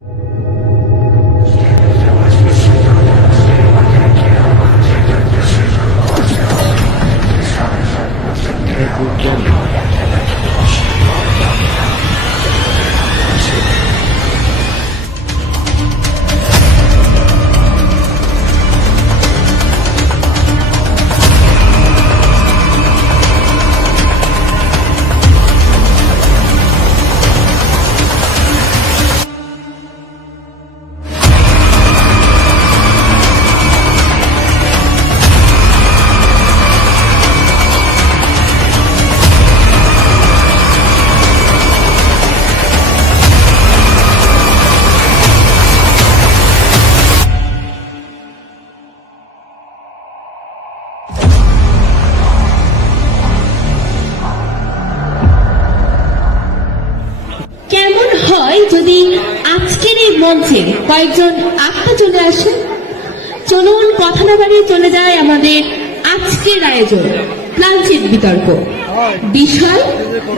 কেমন কয়েকজন আত্মা চলে আসে। চলুন কথা না বাড়িয়ে চলে যায় আমাদের আজকের আয়োজন প্লাঞ্চিত বিতর্ক। বিষয়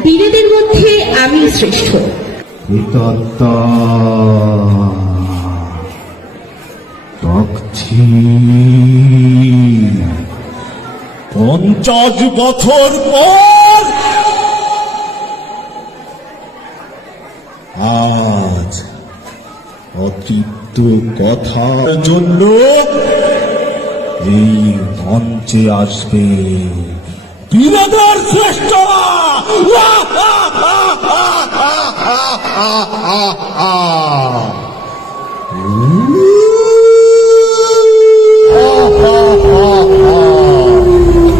বীরেদের মধ্যে আমি শ্রেষ্ঠ। পঞ্চাশ বছর পর আজ অতৃপ্ত কথার জন্য এই মঞ্চে আসবে বিরাদার শ্রেষ্ঠরা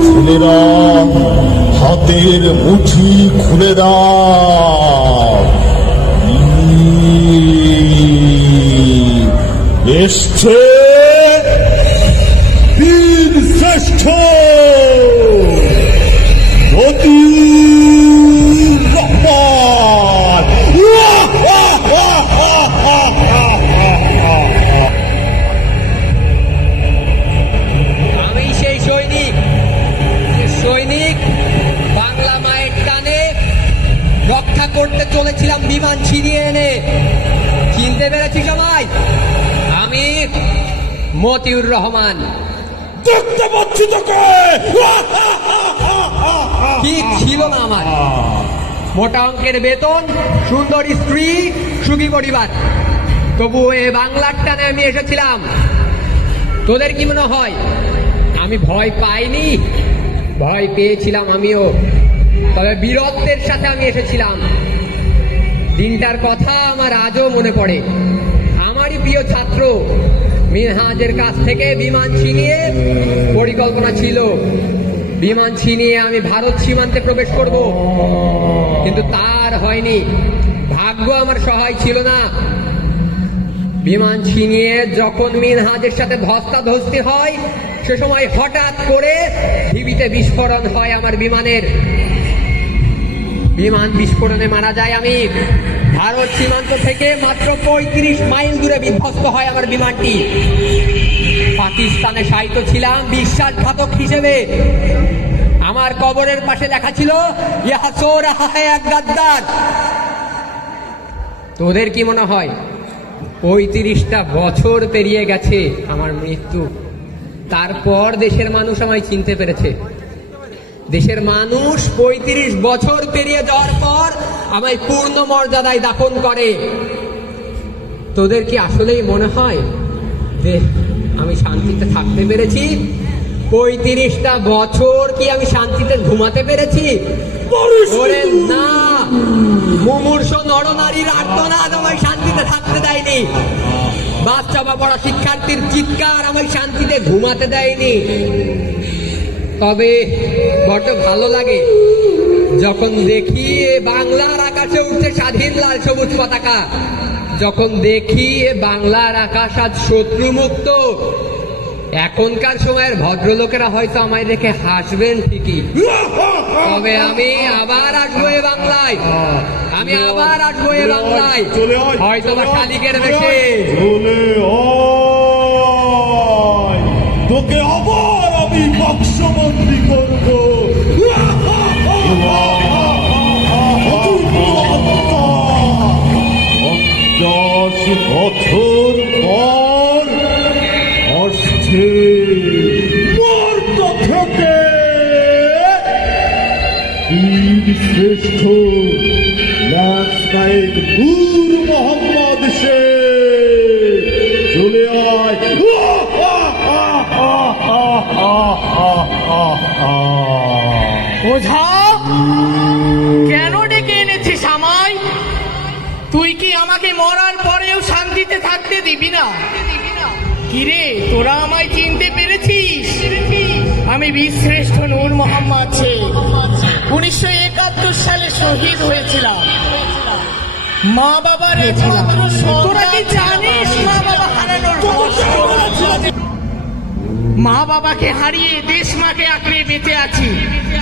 ছেলেরা হাতের মুঠি খুলে দাও। এসছে মতিউর রহমান। ঠিক ছিল না আমার? মোটা অঙ্কের বেতন সুন্দর স্ত্রী সুখী পরিবার। তবু এ বাংলার টানে আমি এসেছিলাম। তোদের কি মনে হয়? আমি ভয় পাইনি। ভয় পেয়েছিলাম আমিও। তবে বীরত্বের সাথে আমি এসেছিলাম। দিনটার কথা আমার আজও মনে পড়ে। আমারই প্রিয় ছাত্র মিনহাজের কাছ থেকে বিমান ছিনিয়ে, পরিকল্পনা ছিল, বিমান ছিনিয়ে আমি ভারত সীমান্তে প্রবেশ করব। কিন্তু তার হয়নি। ভাগ্য আমার সহায় ছিল না। বিমান ছিনিয়ে যখন মিনহাজের সাথে ধস্তাধস্তি হয়, সে সময় হঠাৎ করে ঢিবিতে বিস্ফোরণ হয় আমার বিমানের। বিমান বিস্ফোরণে মারা যায় আমি ভারত সীমান্ত থেকে মাত্র পঁয়ত্রিশ মাইল দূরে বিধ্বস্ত হয় আমার বিমানটি। পাকিস্তানে সাহিত্য ছিলাম বিশ্বাসঘাতক হিসেবে। আমার কবরের পাশে লেখা ছিল হায় তোদের কি মনে হয়? পঁয়ত্রিশটা বছর পেরিয়ে গেছে আমার মৃত্যু। তারপর দেশের মানুষ আমায় চিনতে পেরেছে। দেশের মানুষ পঁয়ত্রিশ বছর পেরিয়ে যাওয়ার পর আমায় পূর্ণ মর্যাদায় দাফন করে। তোদের কি আসলেই মনে হয় যে আমি শান্তিতে থাকতে পেরেছি? পঁয়ত্রিশটা বছর কি আমি শান্তিতে ঘুমাতে পেরেছি? না! মুমূর্ষ নরনারীর আর্তনাদ আমায় শান্তিতে থাকতে দেয়নি। বাচ্চা বা পড়া শিক্ষার্থীর চিৎকার আমায় শান্তিতে ঘুমাতে দেয়নি। তবে বড্ড ভালো লাগে। যখন দেখি এ বাংলার আকাশে উঠছে স্বাধীন লাল সবুজ পতাকা যখন দেখি এ বাংলার আকাশ আজ শত্রু মুক্ত এখনকার সময়ের ভদ্রলোকেরা হয়তো আমায় দেখে হাসবেন ঠিকই। তবে আমি আবার আসব এ বাংলায়। আমি আবার আসব এ বাংলায়। চলে হয়তো বা শালিকের বেশে। তোকে বাক্সবন্দি করব পঞ্চাশ বছর পর আসছে মর্ত থেকে বীর শ্রেষ্ঠ ল্যান্স নায়ক কেন ডেকে এনেছিস আমায়? তুই কি আমাকে মরার পরেও শান্তিতে থাকতে দিবি না? কিরে তোরা আমায় চিনতে পেরেছিস? আমি বীরশ্রেষ্ঠ নূর মোহাম্মদ ছে উনিশশো একাত্তর সালে শহীদ হয়েছিলাম। মা বাবার তোরা কি জানিস? মা বাবা হারানোর কষ্ট। মা বাবাকে হারিয়ে দেশ মাকে আঁকড়ে বেঁচে আছি।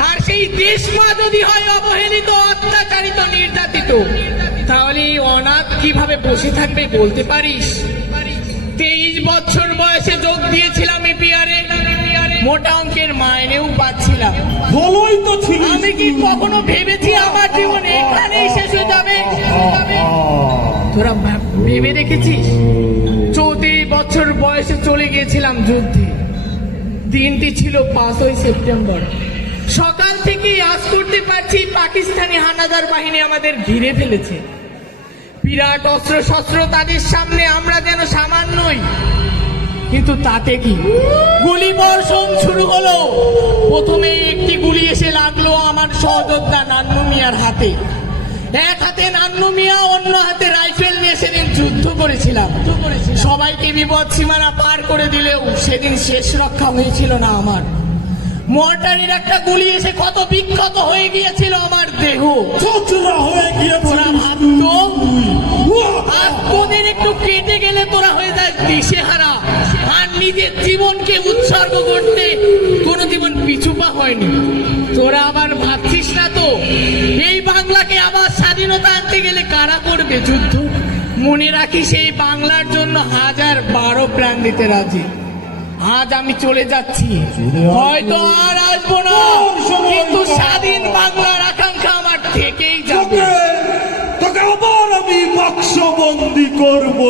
আর সেই দেশ মা যদি হয় অবহেলিত অত্যাচারিত নির্যাতিত তাহলে অনাথ কীভাবে বসে থাকবে বলতে পারিস? তেইশ বছর বয়সে যোগ দিয়েছিলাম এপিআরে মোটা অঙ্কের মাইনেও পাচ্ছিলাম। ভালোই তো ছিল আমি কি কখনো ভেবেছি আমার জীবন এখানেই শেষ হয়ে যাবে? তোরা ভেবে দেখেছিস? চৌত্রিশ বছর বয়সে চলে গিয়েছিলাম যুদ্ধে। দিনটি ছিল পাঁচই সেপ্টেম্বর। সকাল থেকেই আজ করতে পারছি পাকিস্তানি হানাদার বাহিনী আমাদের ঘিরে ফেলেছে। বিরাট অস্ত্র শস্ত্র তাদের সামনে আমরা যেন সামান্যই কিন্তু তাতে কি? গুলি বর্ষণ শুরু হলো। প্রথমে একটি গুলি এসে লাগল আমার সহযোদ্ধা নান্নু মিয়ার হাতে। এক হাতে নান্নু মিয়া, অন্য হাতে রাইফেল সেদিন যুদ্ধ করেছিলাম। সবাইকে বিপদ সীমানা পার করে দিলেও সেদিন শেষ রক্ষা হয়েছিল না আমার। মর্টারির একটা গুলি এসে কত বিক্ষত হয়ে গিয়েছিল আমার দেহ। হয়ে গিয়েছিল। তোরা ভাবতো তোদের একটু কেটে গেলে তোরা হয়ে যায় দিশেহারা। আর নিজের জীবনকে উৎসর্গ করতে কোনো জীবন পিছুপা হয়নি। তোরা আবার ভাবছিস না তো? এই বাংলাকে আবার স্বাধীনতা আনতে গেলে কারা করবে যুদ্ধ? মনে রাখি সেই বাংলার জন্য হাজার বারো প্রাণ দিতে রাজি আজ আমি চলে যাচ্ছি হয়তো আর আসব না কিন্তু স্বাধীন বাংলার আকাঙ্ক্ষা আমার থেকেই যাবে তোকে আবার আমি বাক্সবন্দি করব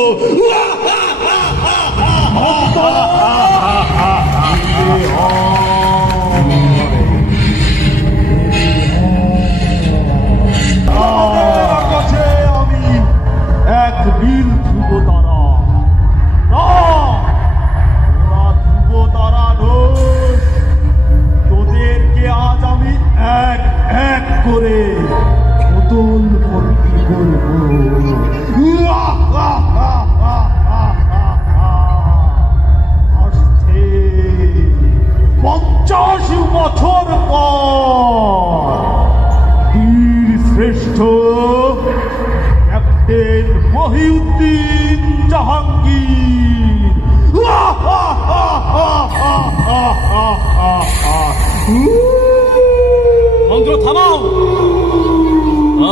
মহিউদ্দিন জাহাঙ্গীর।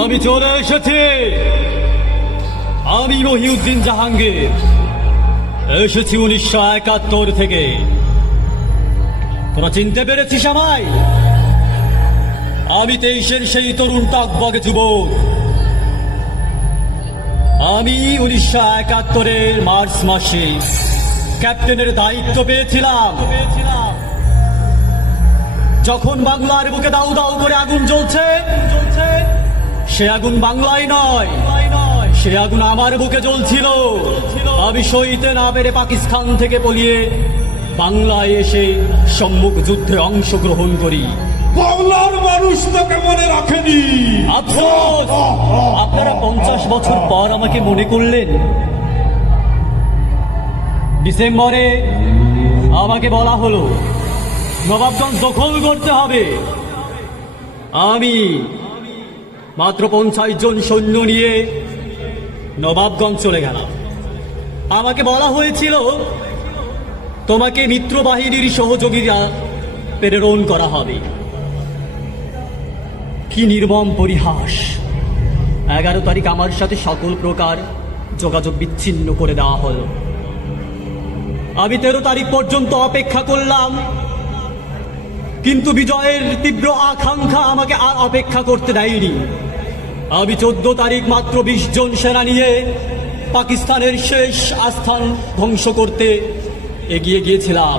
আমি চলে এসেছি। আমি মহিউদ্দিন জাহাঙ্গীর। এসেছি উনিশশো একাত্তর থেকে। তোরা চিনতে পেরেছিস আমায়? আমি তেইশের সেই তরুণ টাকবগে যুবক। আমি উনিশশো একাত্তরের মার্চ মাসে ক্যাপ্টেনের দায়িত্ব পেয়েছিলাম। যখন বাংলার বুকে দাউ দাউ করে আগুন জ্বলছে, সে আগুন বাংলায় নয়, সে আগুন আমার বুকে জ্বলছিল। আমি সইতে না পেরে পাকিস্তান থেকে পলিয়ে বাংলায় এসে সম্মুখ যুদ্ধে অংশগ্রহণ করি। বাংলার মানুষ তোকে মনে রাখেনি। আপনারা পঞ্চাশ বছর পর আমাকে মনে করলেন। ডিসেম্বরে আমাকে বলা হলো, নবাবগঞ্জ দখল করতে হবে। আমি মাত্র পঞ্চাশ জন সৈন্য নিয়ে নবাবগঞ্জ চলে গেলাম। আমাকে বলা হয়েছিল, তোমাকে মিত্র বাহিনীর সহযোগীরা প্রেরণ করা হবে। কি নির্মম পরিহাস? এগারো তারিখ আমার সাথে সকল প্রকার যোগাযোগ বিচ্ছিন্ন করে দেওয়া হলো। আমি তেরো তারিখ পর্যন্ত অপেক্ষা করলাম। কিন্তু বিজয়ের তীব্র আকাঙ্ক্ষা আমাকে আর অপেক্ষা করতে দেয়নি। আমি চোদ্দ তারিখ মাত্র বিশ জন সেনা নিয়ে পাকিস্তানের শেষ আস্থান ধ্বংস করতে এগিয়ে গিয়েছিলাম।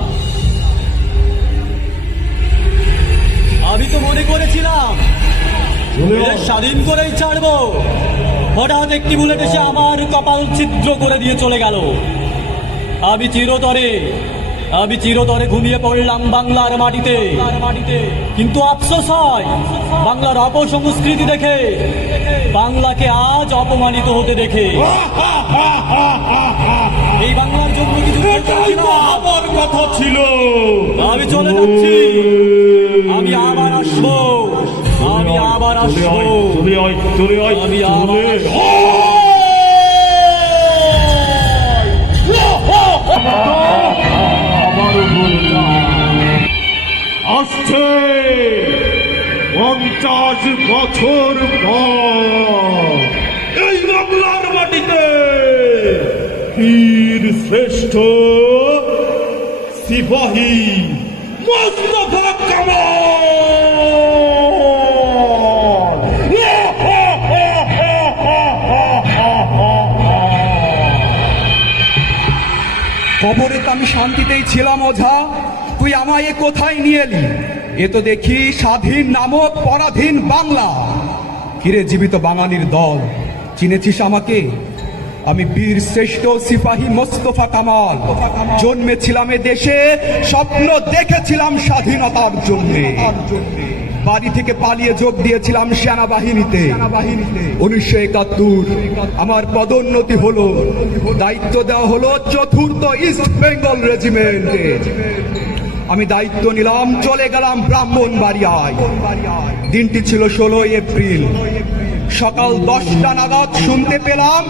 আমি তো মনে করেছিলাম স্বাধীন করেই ছাড়বো। হঠাৎ একটি বুলেট এসে আমার কপাল ছিদ্র করে দিয়ে চলে গেল। আমি চিরতরে আমি চিরতরে ঘুমিয়ে পড়লাম বাংলার মাটিতে। কিন্তু আফসোস হয় বাংলার অপসংস্কৃতি দেখে বাংলাকে আজ অপমানিত হতে দেখে। এই বাংলার জন্য কিছু। আমার কথা ছিল। আমি চলে যাচ্ছি। আমি আবার আসব। আমি আবার আসব চলে আয় চলে আয় আমি আবার আয়। আসব। আবারও বললাম আসছে পঞ্চাশ বছর পর এই বাংলার মাটিতে বীর শ্রেষ্ঠ সিপাহী মোস্তফা কামাল শান্তিতেই ছিলাম ওঝা। তুই আমায় কোথায় নিয়ে এলি? এ তো দেখি স্বাধীন নামক পরাধীন বাংলা। কিরে জীবিত বাঙালির দল, চিনেছিস আমাকে? আমি বীর শ্রেষ্ঠ সিপাহী মোস্তফা কামাল। জন্মেছিলাম এ দেশে, স্বপ্ন দেখেছিলাম স্বাধীনতার জন্য। বাড়ি থেকে পালিয়ে যোগ দিয়েছিলাম সেনাবাহিনীতে। উনিশশো একাত্তর, আমার পদোন্নতি হলো, দায়িত্ব দেওয়া হলো চতুর্থ ইস্ট বেঙ্গল রেজিমেন্টে। আমি দায়িত্ব নিলাম, চলে গেলাম ব্রাহ্মণ বাড়িয়ায় দিনটি ছিল ষোলোই এপ্রিল। সকাল দশটা নাগাদ শুনতে পেলাম,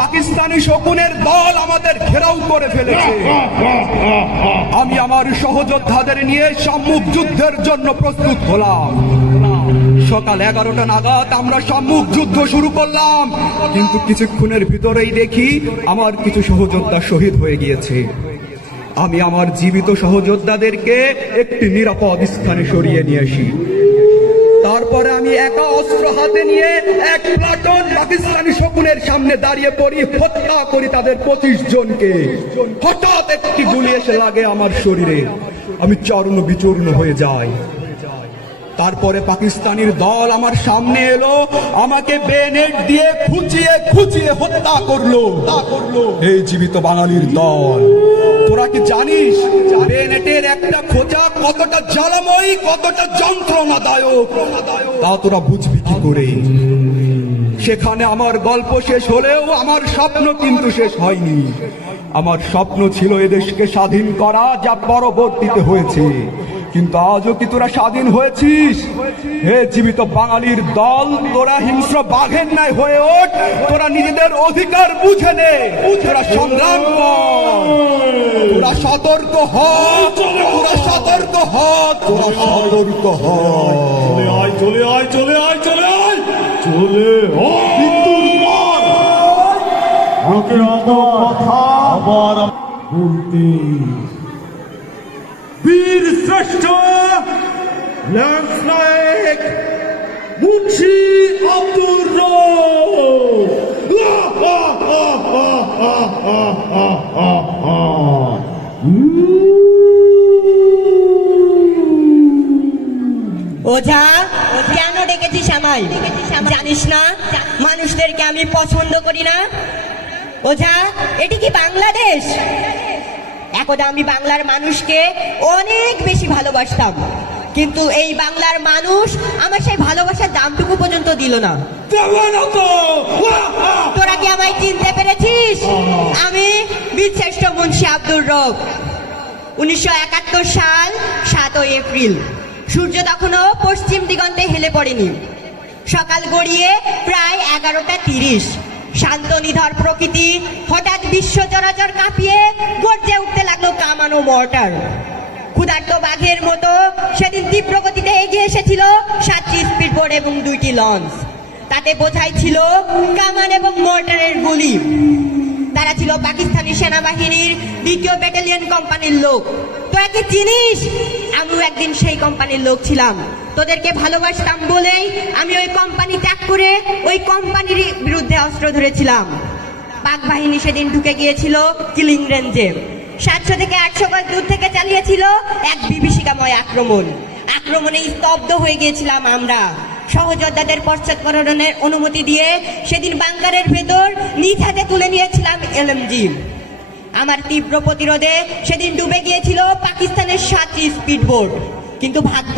পাকিস্তানি শকুনের দল আমাদের ঘেরাও করে ফেলেছে। আমি আমার সহযোদ্ধাদের নিয়ে সম্মুখ যুদ্ধের জন্য প্রস্তুত হলাম। সকাল এগারোটা নাগাদ আমরা সম্মুখ যুদ্ধ শুরু করলাম, কিন্তু কিছুক্ষণের ভিতরেই দেখি আমার কিছু সহযোদ্ধা শহীদ হয়ে গিয়েছে। আমি আমার জীবিত সহযোদ্ধাদেরকে একটি নিরাপদ স্থানে সরিয়ে নিয়ে আসি। তারপরে আমি একা অস্ত্র হাতে নিয়ে এক প্লাটন পাকিস্তানি শকুনের সামনে দাঁড়িয়ে পড়ি, হত্যা করি তাদের পঁচিশ জনকে। হঠাৎ একটি গুলি এসে লাগে আমার শরীরে। আমি চর্ণ বিচূর্ণ হয়ে যাই। তারপরে পাকিস্তানির দল আমার সামনে এলো, আমাকে বেনেট দিয়ে খুঁচিয়ে খুঁচিয়ে হত্যা করল। এই জীবিত বাঙালির দল। তোরা কি জানিস? বেনেটের একটা কতটা জ্বালাময়ী, কতটা যন্ত্রণাদায়ক। তা তোরা বুঝবি কি করে? সেখানে আমার গল্প শেষ হলেও আমার স্বপ্ন কিন্তু শেষ হয়নি। আমার স্বপ্ন ছিল এদেশকে স্বাধীন করা যা পরবর্তীতে হয়েছে। কিন্তু আজও কি তোরা স্বাধীন হয়েছিস? হে জীবিত বাঙালির দল, তোরা হিংস্র বাঘের ন্যায় হয়ে ওঠ। তোরা নিজেদের অধিকার বুঝে নে। তোরা সংগ্রাম তোরা সতর্ক হ। তোরা সতর্ক হ। তোরা সতর্ক হ। চলে আয় চলে আয় চলে আয় চলে আয়, চলে আবার বলতে শ্রেষ্ঠ ল্যান্স নায়ক মুন্সি আব্দুর ওঝা, কেন ডেকেছিস আমায়? জানিস না? মানুষদেরকে আমি পছন্দ করি না। ওঝা, এটি কি বাংলাদেশ? একদা আমি বাংলার মানুষকে অনেক বেশি ভালোবাসতাম। কিন্তু এই বাংলার মানুষ আমার সেই ভালোবাসার দামটুকু পর্যন্ত দিল না। তোরা কি আমায় চিনতে পেরেছিস? আমি বীরশ্রেষ্ঠ মুন্সি আব্দুর রব। উনিশশো একাত্তর সাল সাতই এপ্রিল। সূর্য তখনও পশ্চিম দিগন্তে হেলে পড়েনি। সকাল গড়িয়ে প্রায় এগারোটা তিরিশ। শান্ত নিধর প্রকৃতি হঠাৎ বিশ্ব চরাচর কাঁপিয়ে গর্জে উঠতে মর্টার ক্ষুধার্ত বাঘের মতো সেদিন তীব্র গতিতে এগিয়ে এসেছিল সাতটি স্পিড বোর্ড এবং দুইটি লঞ্চ তাতে বোঝাই ছিল কামান এবং মর্টারের গুলি। তারা ছিল পাকিস্তানি সেনাবাহিনীর দ্বিতীয় ব্যাটালিয়ন কোম্পানির লোক। তো কি চিনিস আমিও একদিন সেই কোম্পানির লোক ছিলাম। তোদেরকে ভালোবাসতাম বলেই আমি ওই কোম্পানি ত্যাগ করে ওই কোম্পানির বিরুদ্ধে অস্ত্র ধরেছিলাম। পাক বাহিনী সেদিন ঢুকে গিয়েছিল কিলিং রেঞ্জে সাতশো থেকে আটশো গজ দূর থেকে চালিয়েছিল এক বিভীষিকাময় আক্রমণ। আক্রমণে স্তব্ধ হয়ে গিয়েছিলাম আমরা। সহযোদ্ধাদের পশ্চাৎপরণের অনুমতি দিয়ে সেদিন বাংকারের ভেতর নিজ হাতে তুলে নিয়েছিলাম এলএমজি। আমার তীব্র প্রতিরোধে সেদিন ডুবে গিয়েছিল পাকিস্তানের সাতটি স্পিডবোট। কিন্তু ভাগ্য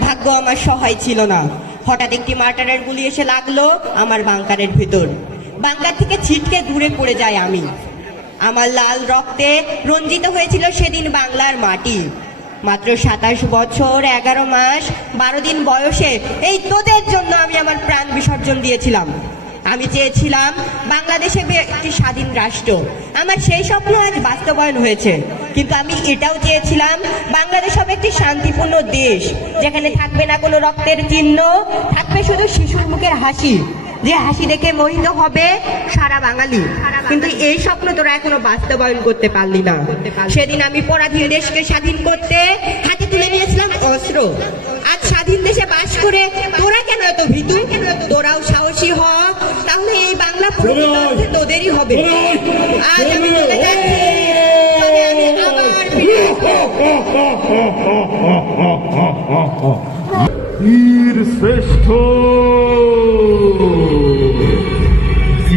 ভাগ্য আমার সহায় ছিল না। হঠাৎ একটি মার্টারের গুলি এসে লাগল আমার বাংকারের ভেতর। বাংকার থেকে ছিটকে দূরে পড়ে যায় আমি। আমার লাল রক্তে রঞ্জিত হয়েছিল সেদিন বাংলার মাটি। মাত্র সাতাশ বছর, এগারো মাস, বারো দিন বয়সে এই তোদের জন্য আমি আমার প্রাণ বিসর্জন দিয়েছিলাম। আমি চেয়েছিলাম বাংলাদেশে একটি স্বাধীন রাষ্ট্র। আমার সেই স্বপ্ন আজ বাস্তবায়ন হয়েছে। কিন্তু আমি এটাও চেয়েছিলাম বাংলাদেশ হবে একটি শান্তিপূর্ণ দেশ, যেখানে থাকবে না কোনো রক্তের চিহ্ন, থাকবে শুধু শিশুর মুখের হাসি। যে হাসি দেখে মোহিত হবে সারা বাঙালি। কিন্তু এই স্বপ্ন তোরা এখনও বাস্তবায়ন করতে পারলি না সেদিন আমি পরাধীন দেশকে স্বাধীন করতে হাতে তুলে নিয়েছিলাম অস্ত্র আজ স্বাধীন দেশে বাস করে তোরা কেন এত ভীতু তোরাও সাহসী হ তাহলে এই বাংলা প্রকৃত তোদেরই হবে আজ আমি চলে যাচ্ছি। বীর শ্রেষ্ঠ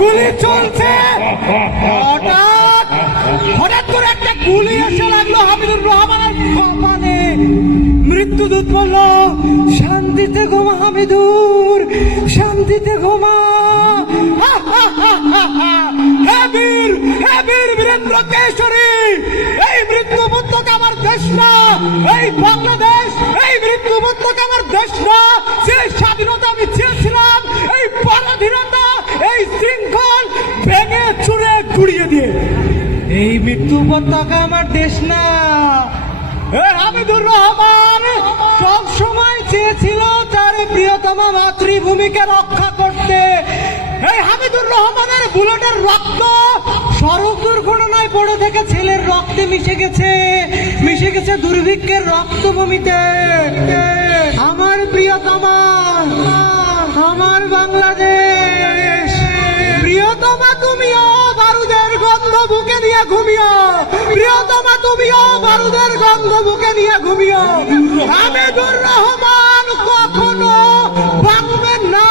গুলি চলছে। হঠাৎ হঠাৎ করে একটা গুলি এসে লাগল হামিদুর রহমানের কপালে। মৃত্যুদূত বলল, শান্তিতে ঘুমা হামিদুর, শান্তিতে ঘুমা। হে বীর হে বীর বীরেন্দ্র কেশরী, এই মৃত্যু উপত্যকা আমার দেশ না এই বাংলাদেশ, এই মৃত্যু উপত্যকা আমার দেশ না যে স্বাধীনতা আমি চেয়েছিলাম, এই পরাধীনতা গুড়িয়ে দিয়ে। এই মৃত্যু উপত্যকা আমার দেশ না। হামিদুর রহমান, সব সময় চেয়েছিল তার প্রিয়তমা মাতৃভূমিকে রক্ষা করতে। এই হামিদুর রহমানের বুলেটের রক্ত সড়ক দুর্ঘটনায় পড়ে থেকে ছেলের রক্তে মিশে গেছে। মিশে গেছে দুর্ভিক্ষের রক্তভূমিতে। আমার প্রিয়তমা, আমার বাংলাদেশ। প্রিয়তমা তুমিও বুকে নিয়ে ঘুমিও প্রিয়তমা, তুমিও বারুদের গন্ধ বুকে নিয়ে ঘুমিও হামিদুর রহমান কখনো ভাঙবেন না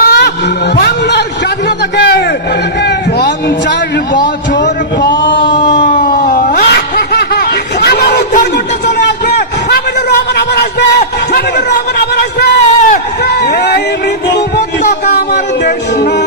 বাংলার স্বাধীনতাকে। পঞ্চাশ বছর পর। আবার উদ্ধার করতে চলে আসবে। হামিদুর রহমান আবার আসবে। হামিদুর রহমান আবার আসবে। এই মৃত্যু উপত্যকা আমার দেশ না